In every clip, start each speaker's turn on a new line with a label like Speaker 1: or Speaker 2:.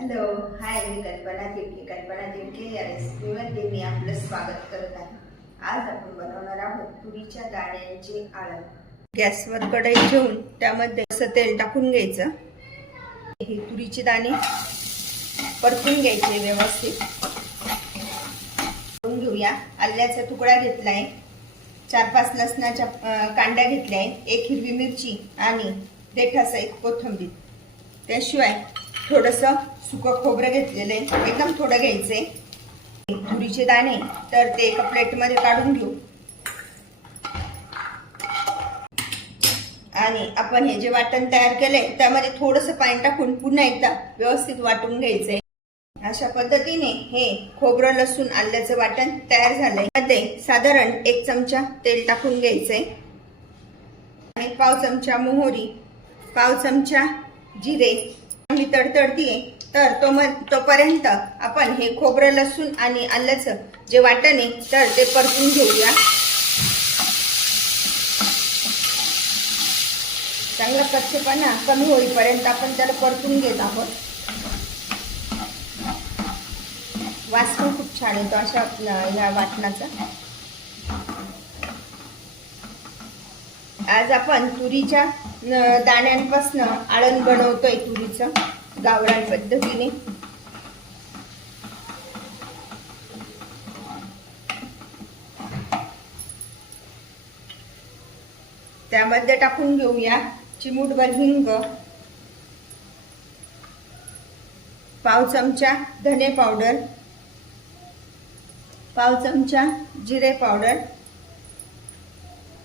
Speaker 1: Hello hi मी कल्पना तिडके कल्पना तिडके या रेसिपीमध्ये मी आपलं स्वागत करत आहे. आज आपण बनवणार आहोत तुरीच्या दाण्यांचे आळण. गॅसवर कढई ठेवून त्यामध्ये असं तेल टाकून घ्यायचं. हे तुरीचे दाणे परतून घ्यायचे व्यवस्थित. करून घेऊया. आल्याचा तुकडा घेतलाय चार पाच लसणाच्या कांड्या घेतल्या आहे एक हिरवी मिरची आणि देठाचा एक कोथिंबीर. त्याशिवाय थोडंसं सुकं खोबरं घेतलेलं आहे. एकदम थोडं घ्यायचंय तुरीचे दाणे तर ते एका प्लेटमध्ये काढून घेऊ. आणि आपण हे जे वाटण तयार केलंय त्यामध्ये थोडंसं पाणी टाकून पुन्हा एकदा व्यवस्थित वाटून घ्यायचंय. अशा पद्धतीने हे खोबरं लसूण आल्याचं वाटण तयार झालंय. मध्ये साधारण एक चमचा तेल टाकून घ्यायचंय. आणि पाव चमचा मोहरी पाव चमचा जिरे चांगली तडतडतीये तर तो मग तोपर्यंत आपण हे खोबरं लसूण आणि आल्याचं जे वाटण आहे तर ते परतून घेऊया. चांगला कच्चेपणा कमी होईपर्यंत आपण त्याला परतून घेत आहोत. वास पण खूप छान येतो अशा आपल्या ह्या वाटणाचा. आज आपण तुरीच्या दाण्यांपासनं आळण बनवतोय तुरीचं गावरान पद्धतीने. त्यामध्ये टाकून घेऊया चिमूटभर हिंग पाव चमचा धने पावडर पाव चमचा जिरे पावडर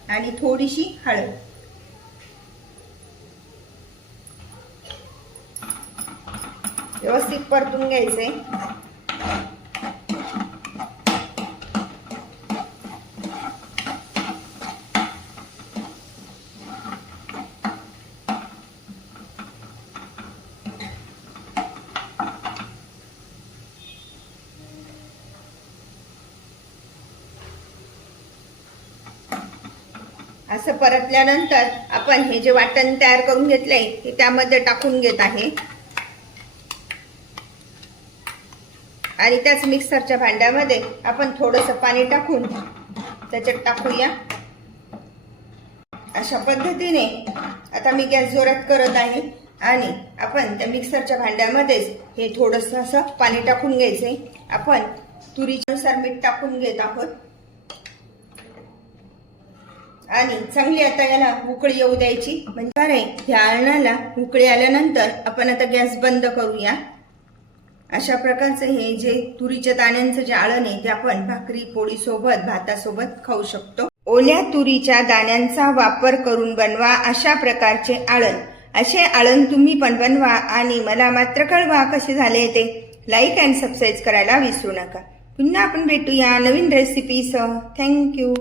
Speaker 1: आणि थोडीशी हळद. व्यवस्थित परतून घ्यायचे असं परतल्यानंतर आपण हे जे वाटण तयार करून घेतलंय ते त्यामध्ये टाकून घेत आहे. आणि त्याच मिक्सरच्या भांड्यामध्ये आपण थोडंसं पाणी टाकून त्याच्यात टाकूया. अशा पद्धतीने आता मी गॅस जोरात करत आहे आणि आपण त्या मिक्सरच्या भांड्यामध्येच हे थोडंसं असं पाणी टाकून घ्यायचंय. आपण तुरीच्यानुसार मीठ टाकून घेत आहोत. आणि चांगली आता याला उकळी येऊ द्यायची. म्हणजे अरे ह्या आळणाला उकळी आल्यानंतर आपण आता गॅस बंद करूया. अशा प्रकारचं हे जे तुरीच्या दाण्यांचं जे आळण आहे ते आपण भाकरी पोळीसोबत भातासोबत खाऊ शकतो. ओल्या तुरीच्या दाण्यांचा वापर करून बनवा अशा प्रकारचे आळण. असे आळण तुम्ही पण बनवा आणि मला मात्र कळवा कसे झाले ते. लाईक अँड सबस्क्राईब करायला विसरू नका. पुन्हा आपण भेटूया नवीन रेसिपीसह थँक्यू